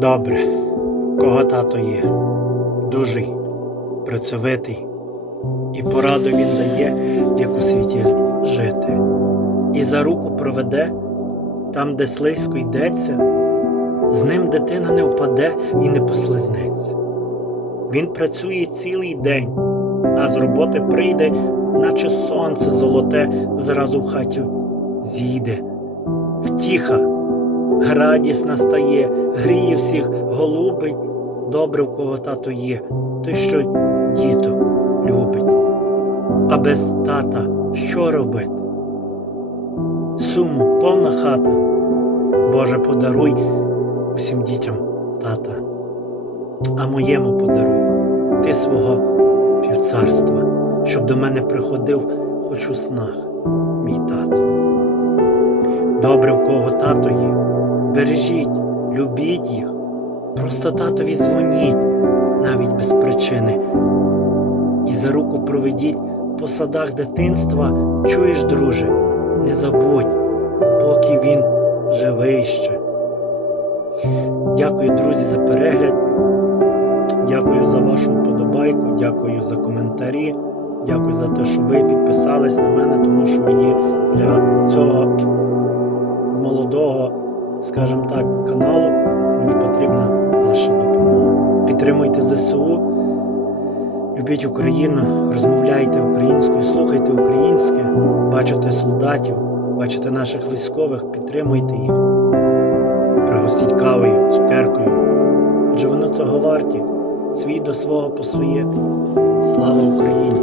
Добре, кого тато є, дужий, працьовитий, і пораду він дає, як у світі жити. І за руку проведе там, де слизько йдеться, з ним дитина не впаде і не послизнеться. Він працює цілий день, а з роботи прийде, наче сонце золоте, зразу в хаті зійде. Втіха, радість настає, гріє всіх, голубить, добре в кого тато є, той, що діток любить. А без тата що робити? Суму, повна хата. Боже, подаруй всім дітям тата, а моєму подаруй ти свого півцарства, щоб до мене приходив хоч у снах, мій тато. Добре, в кого тато є, бережіть, любіть їх, просто татові дзвоніть, навіть без причини. І за руку проведіть по садах дитинства, чуєш, друже, не забудь, поки він живий ще. Дякую, друзі, за перегляд. Дякую за вашу вподобайку, дякую за коментарі. Дякую за те, що ви підписались на мене, тому що мені для цього молодого, скажімо так, каналу мені потрібна ваша допомога. Підтримуйте ЗСУ, любіть Україну, розмовляйте українською, слухайте українське, бачите солдатів, бачите наших військових, підтримуйте їх, пригостіть кавою, цукеркою. Адже воно цього варті. Свій до свого по своє. Слава Україні!